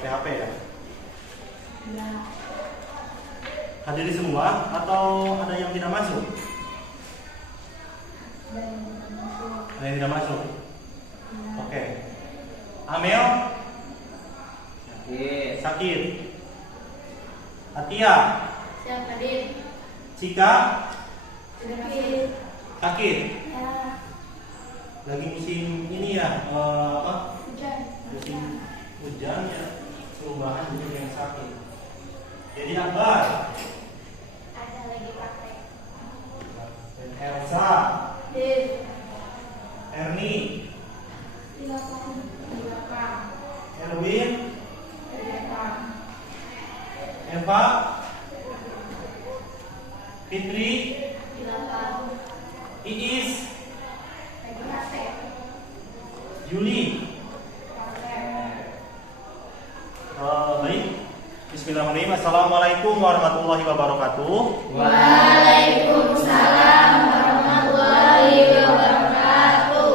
pakai HP ya? Ya. Hadiri semua atau ada yang tidak masuk? Ada yang tidak masuk? Oke. Amel? Sakit. Atia? Siap hadir. Cika? Sakit. Sakit. Ya. Lagi musim ini ya, Hujan. musim hujan ya, perubahan musim yang sakit. Jadi Akbar Ada lagi pakai. dan Elsa, Hadir. Erni, Di belakang. Erwin, Di belakang. Eva, Fitri, Di belakang. Iis, Lagi pakai. Juli. Pakai. Baik. Bismillahirrahmanirrahim. Assalamualaikum warahmatullahi wabarakatuh. Waalaikumsalam warahmatullahi wabarakatuh.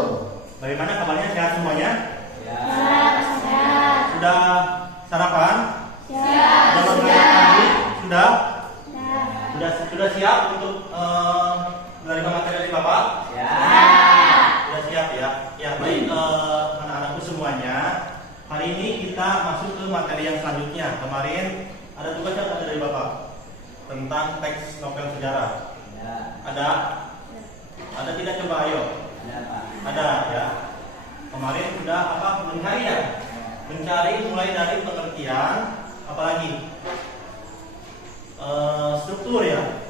Bagaimana kabarnya? Sehat semuanya? Sehat. Sudah sarapan? Siap. Sudah makan pagi? Sudah? Siap. Sudah siap untuk menerima materi dari Bapak? Sudah siap ya? Ya baik, anak-anakku semuanya. Hari ini kita masuk ke materi yang selanjutnya. Kemarin ada tugas yang ada dari Bapak tentang teks novel sejarah. Ada? Ada tidak, coba ayo? Ada ya. Kemarin sudah apa? Mencari ya? Mencari mulai dari pengertian, apalagi struktur ya.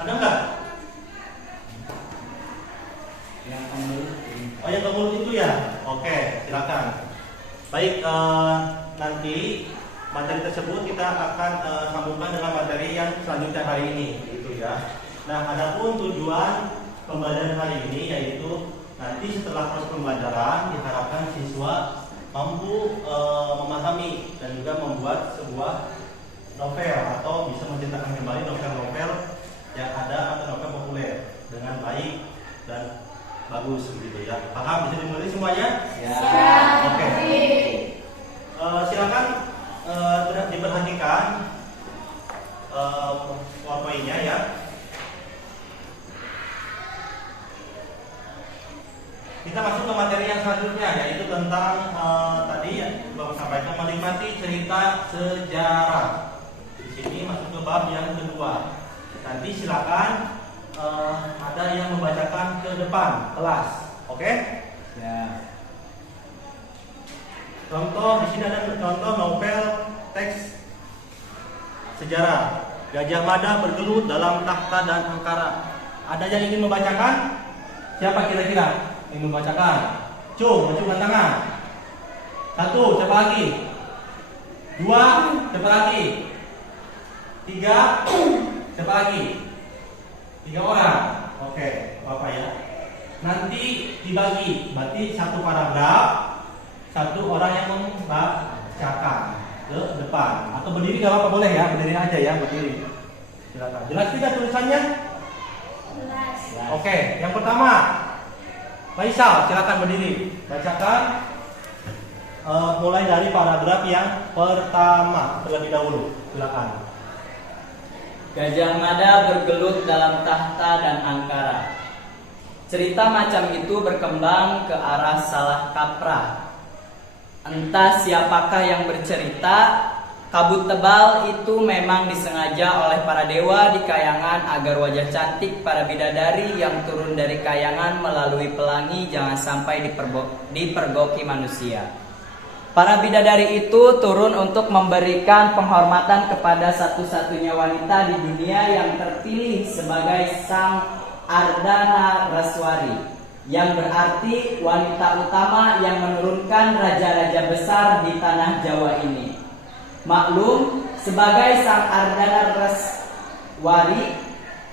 Ada enggak? Oh yang kemulut itu ya? Oke, silakan. Baik, nanti materi tersebut kita akan sambungkan dengan materi yang selanjutnya hari ini, gitu ya. Nah, adapun tujuan pembelajaran hari ini yaitu nanti setelah proses pembelajaran diharapkan siswa mampu memahami dan juga membuat sebuah novel atau bisa menceritakan kembali novel-novel yang ada atau novel populer dengan baik dan bagus begitu ya. Paham? Bisa dimengerti semuanya? Siap. Oke. Silakan diperhatikan PowerPoint-nya ya. Kita masuk ke materi yang selanjutnya yaitu tentang tadi ya Bapak sampaikan menikmati cerita sejarah. Di sini masuk ke bab yang kedua. Nanti silakan ada yang membacakan ke depan kelas, oke? Contoh di sini ada contoh novel teks sejarah. Gajah Mada bergelut dalam takhta dan angkara. Ada yang ingin membacakan? Siapa kira-kira ingin membacakan? Cung, acungkan tangan. Satu, siapa lagi? Dua, siapa lagi? Tiga, siapa lagi? 3 orang. Oke, Bapak ya. Nanti dibagi, berarti satu paragraf, satu orang yang membacakan ke depan atau berdiri nggak apa-apa, boleh ya, berdiri aja ya, berdiri. Silakan. Jelas tidak tulisannya? Jelas. Oke, yang pertama, Faisal, silakan berdiri. Bacakan mulai dari paragraf yang pertama terlebih dahulu. Silakan. Gajah Mada bergelut dalam takhta dan angkara. Cerita macam itu berkembang ke arah salah kaprah. Entah siapakah yang bercerita, kabut tebal itu memang disengaja oleh para dewa di kayangan agar wajah cantik para bidadari yang turun dari kayangan melalui pelangi jangan sampai dipergoki manusia. Para bidadari itu turun untuk memberikan penghormatan kepada satu-satunya wanita di dunia yang terpilih sebagai Sang Ardana Raswari, yang berarti wanita utama yang menurunkan raja-raja besar di tanah Jawa ini. Maklum, sebagai Sang Ardana Raswari,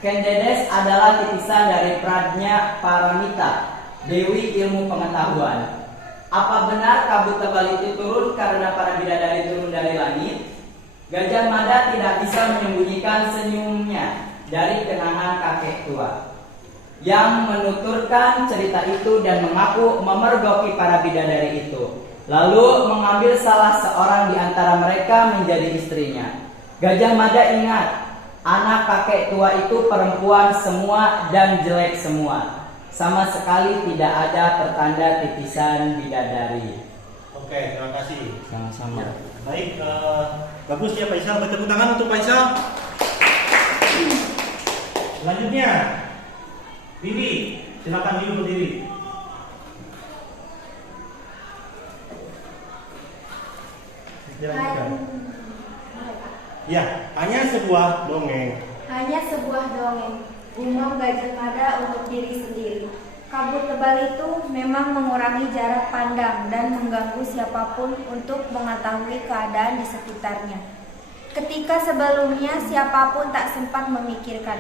Kendedes adalah titisan dari Pradnya Paramita, Dewi Ilmu Pengetahuan. Apa benar kabut tebal itu turun karena para bidadari turun dari langit? Gajah Mada tidak bisa menyembunyikan senyumnya dari kenangan kakek tua yang menuturkan cerita itu dan mengaku memergoki para bidadari itu. lalu mengambil salah seorang di antara mereka menjadi istrinya. Gajah Mada ingat, anak kakek tua itu perempuan semua dan jelek semua. Sama sekali tidak ada pertanda titisan bidadari. Oke, terima kasih. Sama-sama. Ya. Baik, bagus ya Faisal. Bertepuk tangan untuk Faisal. Selanjutnya, Bibi, silakan Bibi berdiri. Dilanjutkan. Ya, hanya sebuah dongeng. Hanya sebuah dongeng, gumam Gajah Mada untuk diri sendiri. Kabut tebal itu memang mengurangi jarak pandang dan mengganggu siapapun untuk mengetahui keadaan di sekitarnya. Ketika sebelumnya siapapun tak sempat memikirkan,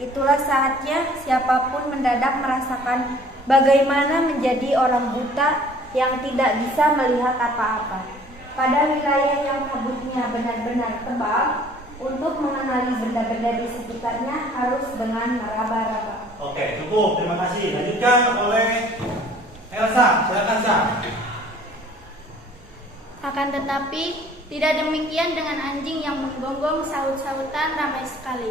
itulah saatnya siapapun mendadak merasakan bagaimana menjadi orang buta yang tidak bisa melihat apa-apa. Pada wilayah yang kabutnya benar-benar tebal, untuk mengenali benda-benda di sekitarnya harus dengan meraba-raba. Oke, cukup. Terima kasih. Lanjutkan oleh Elsa. Silakan, Sa. Akan tetapi, tidak demikian dengan anjing yang menggonggong saut-sautan ramai sekali.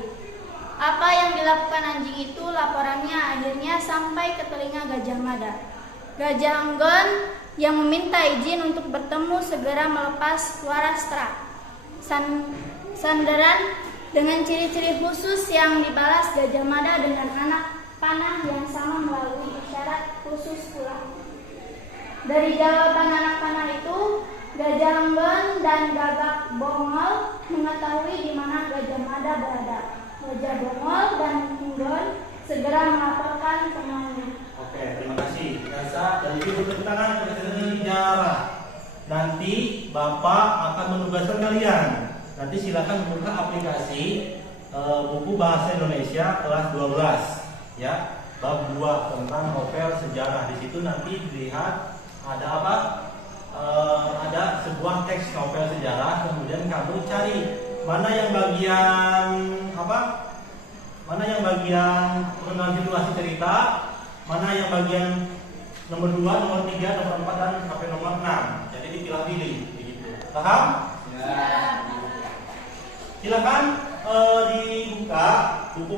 Apa yang dilakukan anjing itu laporannya akhirnya sampai ke telinga Gajah Mada. Gajah enggan yang meminta izin untuk bertemu segera melepas waras terak. Sandaran dengan ciri-ciri khusus yang dibalas Gajah Mada dengan anak panah yang sama melalui isyarat khusus pula. Dari jawaban anak panah itu, Gajah enggan dan Gagak Bongol mengetahui di mana Gajah Mada berada. Gajah Bongol dan enggan segera melaporkan semuanya. Oke, terima kasih. Elsa dan Ibu bertepuk tangan untuk sejarah. Nanti Bapak akan menugaskan kalian. Nanti silakan buka aplikasi buku bahasa Indonesia kelas 12 ya, bab 2 tentang novel sejarah. Di situ nanti dilihat ada apa? Ada sebuah teks novel sejarah, kemudian kamu cari mana yang bagian apa? Mana yang bagian pengenalan situasi cerita, mana yang bagian nomor 2, nomor 3, nomor 4 dan sampai nomor 6. Jadi dipilah-pilih begitu. Paham? Ya. Silakan dibuka buku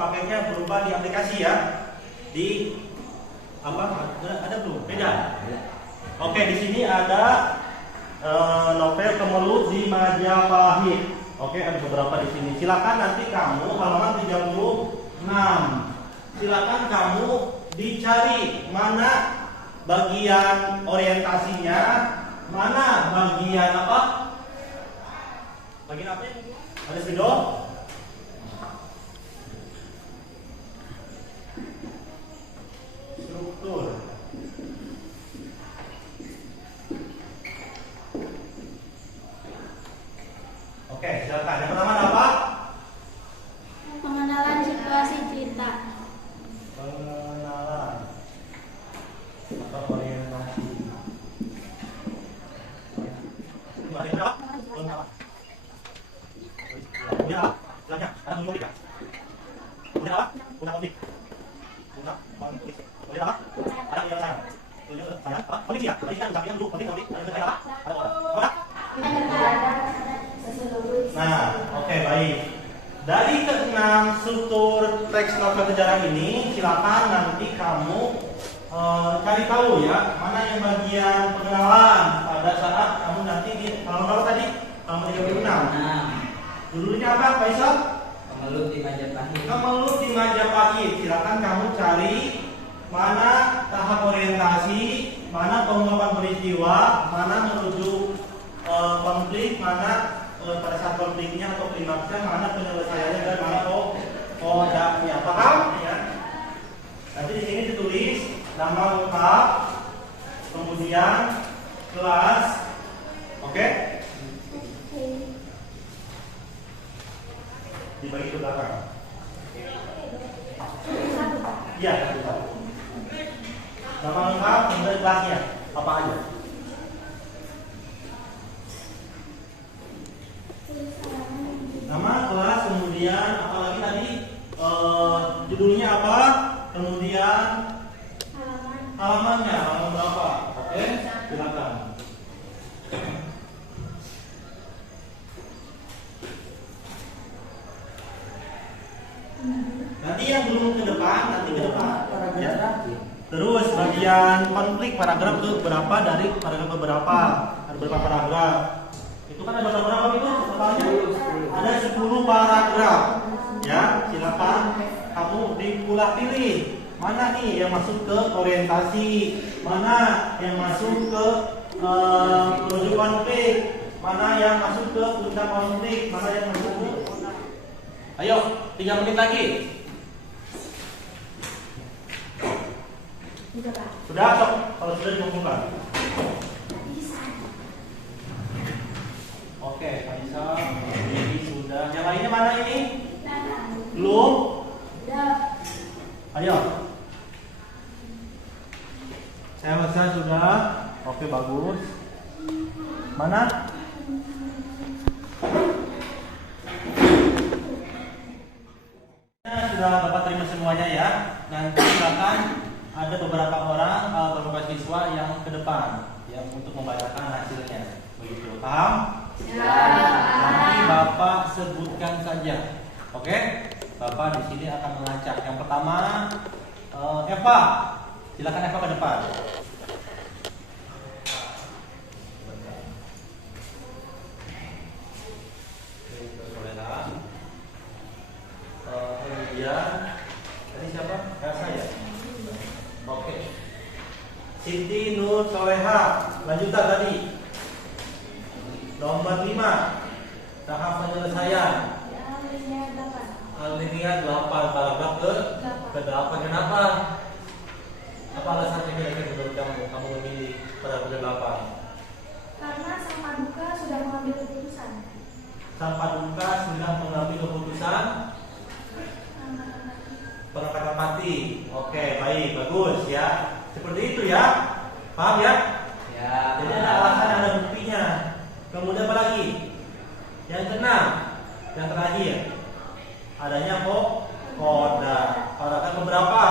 paketnya berupa di aplikasi ya. Di apa? Ada belum? Beda. Oke, di sini ada novel Kemelut di Majapahit. Oke, ada beberapa di sini. Silakan nanti kamu halaman 36. Silakan kamu dicari mana bagian orientasinya, mana bagian apa? Bagian apa ini? Ada spidol? Struktur. Oke, silakan. Yang pertama apa? Pengenalan situasi cerita. Pengenalan atau orientasi. Ada yang berapa? Pengenalan. Kemudian apa? Selanjutnya ada konflik ya? Kemudian apa? Konflik. Konflik. Kemudian apa? Ada penyelesaian. Kemudian saya apa? Konflik ya? Tadi kan udah dulu konflik. Ada apa? Ada orang. Apa? Nah, oke, baik. Dari keenam struktur teks novel sejarah ini, silakan nanti kamu cari tahu ya, mana yang bagian pengenalan pada saat kamu nanti di halaman berapa tadi? Halaman 36. Nah, Judulnya apa, Faisal? Kemelut di Majapahit. Kemelut di Majapahit. Silakan kamu cari mana tahap orientasi, mana pengungkapan peristiwa, mana menuju konflik, mana pada saat konfliknya atau klimaksnya, mana penyelesaiannya dan mana kodaknya. Paham? Ya. Nanti di sini ditulis nama lengkap, kemudian kelas, oke? Dibagi ke belakang. Iya, nama lengkap, kemudian kelasnya apa aja? Nama, kelas, kemudian apa lagi tadi? Judulnya apa? Kemudian halamannya, halaman berapa? Oke, silakan. dulu ke depan, nanti ke depan. Ya. Terus bagian konflik paragraf ke berapa dari paragraf ke berapa? Ada berapa paragraf? Itu kan ada berapa itu? Totalnya ada 10 paragraf. Ya, silakan kamu diulah pilih. Mana nih yang masuk ke orientasi? Mana yang masuk ke menuju konflik? Mana yang masuk ke puncak konflik? Mana yang masuk ke... Ayo, 3 menit lagi. Sudah, sok. Kalau sudah dikumpulkan. Oke, Aisyah, ini sudah. Yang lainnya mana ini? Belum? Ayo. Saya rasa sudah. Oke, bagus. Mana? Sudah Bapak terima semuanya ya. Nanti akan ada beberapa orang, beberapa siswa yang ke depan yang untuk membacakan hasilnya. Begitu, paham? Nanti Bapak sebutkan saja. Oke? Bapak di sini akan melacak. Yang pertama, Eva. Silakan Eva ke depan. Kemudian tadi siapa? Elsa ya? Oke. Siti Nur Soleha. Lanjutan tadi. Nomor 5. Tahap penyelesaian. Alinea 8 paragraf ke 8. Kenapa? Apa alasannya kira-kira menurut kamu memilih paragraf ke 8? Karena Sang Paduka sudah mengambil keputusan. Sang Paduka sudah mengambil keputusan pengangkatan pati. Oke, baik, bagus ya. Seperti itu ya. Paham ya? Ya. Jadi ada alasan, ada buktinya. Kemudian apa lagi? Yang keenam, yang terakhir, adanya koda. Koda kan beberapa?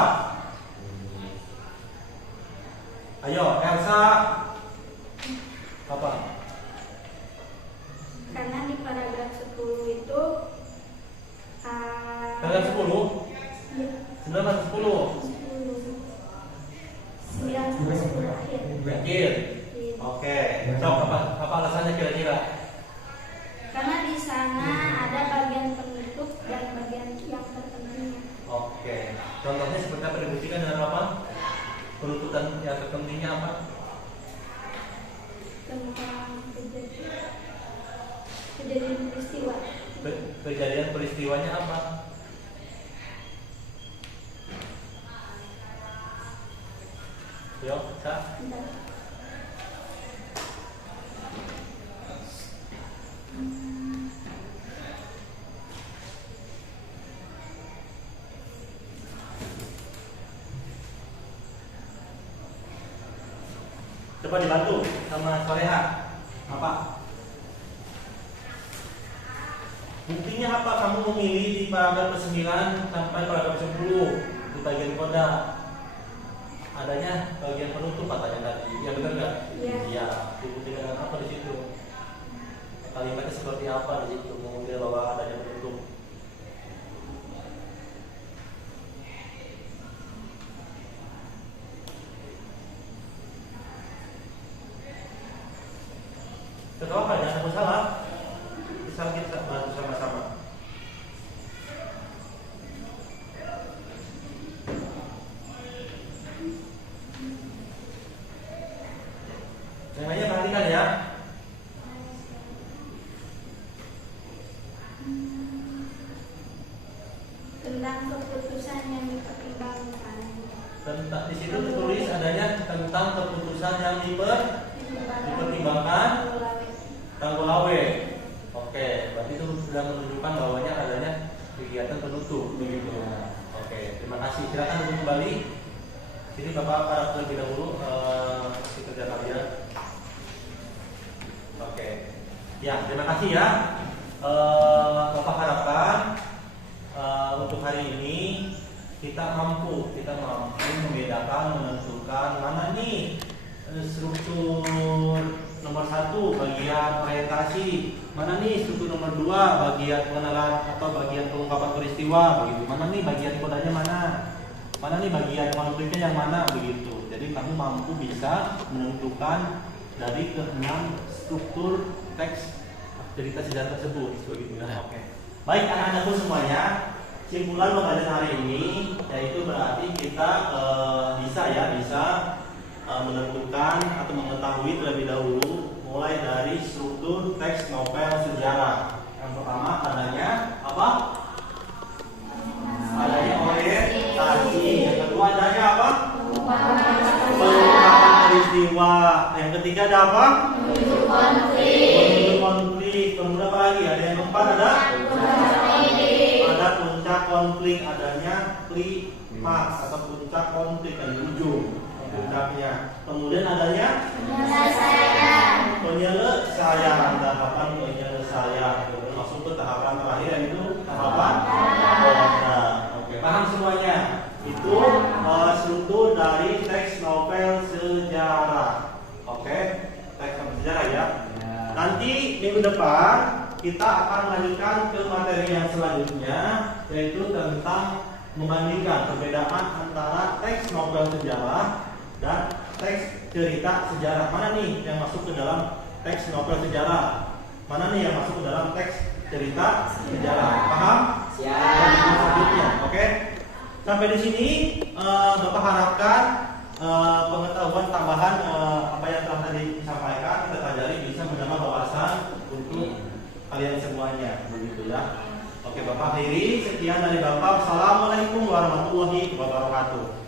Ayo, Elsa. Apa? Karena di paragraf 10 itu Paragraf 10? 9 atau 10? 9 akhir. Akhir. Oke. Sok, apa alasannya kira-kira? Karena di sana ada bagian penutup dan bagian yang terpentingnya. Oke. Contohnya seperti apa, dibuktikan dengan apa? Penutupan yang terpentingnya apa? Tentang kejadian peristiwa. Kejadian peristiwanya apa? Yo, Sa. Coba dibantu sama Soleha. Apa? Buktinya apa kamu memilih di paragraf 9 sampai paragraf 10 di bagian koda? Adanya bagian penutup katanya tadi. Ya benar nggak? Iya. Iya. Dibuktikan dengan apa di situ? Kalimatnya seperti apa di situ? Mengunggah bahwa adanya penutup. Ketawa apa? Jangan salah. Bisa kita bantu sama-sama. Yang lainnya perhatikan ya. Tentang keputusan yang dipertimbangkan. Tentang di situ tertulis adanya tentang keputusan yang dipertimbangkan Tanggulawe. Oke, berarti itu sudah menunjukkan bahwanya adanya kegiatan penutup begitu. Oke, terima kasih. Silakan duduk kembali. Sini Bapak harap terlebih dahulu kerja kalian. Oke. Ya, terima kasih ya. Bapak harapkan untuk hari ini kita mampu membedakan, menentukan mana nih struktur nomor 1 bagian orientasi. Mana nih struktur nomor 2 bagian pengenalan atau bagian pengungkapan peristiwa begitu. Mana nih bagian kodanya mana? Mana nih bagian konfliknya yang mana begitu. Jadi kamu mampu bisa menentukan dari ke-6 struktur teks cerita sejarah tersebut begitu ya. Oke. Baik anak-anakku semuanya, simpulan pembelajaran hari ini yaitu berarti kita bisa menentukan atau mengetahui terlebih dahulu mulai dari struktur teks novel sejarah. Yang pertama adanya apa? Adanya orientasi. Yang kedua adanya apa? Pengungkapan peristiwa. Yang ketiga ada apa? Menunjuk konflik. Kemudian apa lagi? Ada yang keempat ada? Ada puncak konflik. Adanya klimaks atau puncak konflik yang di ujung. Puncaknya. Kemudian adanya penyelesaian, tahapan penyelesaian. Masuk ke tahapan terakhir yaitu tahapan kodam. Oke, paham semuanya? Itu struktur dari teks novel sejarah. Oke, teks novel sejarah ya. Nanti minggu depan kita akan melanjutkan ke materi yang selanjutnya, yaitu tentang membandingkan perbedaan antara teks novel sejarah dan teks cerita sejarah. Mana nih yang masuk ke dalam teks novel sejarah? Mana nih yang masuk ke dalam teks cerita sejarah? Paham? Siap. Selanjutnya, oke. Sampai di sini Bapak harapkan pengetahuan tambahan apa yang telah tadi disampaikan kita pelajari bisa menambah wawasan untuk kalian semuanya, begitu ya. Oke, Bapak akhiri. Sekian dari Bapak. Assalamualaikum warahmatullahi wabarakatuh.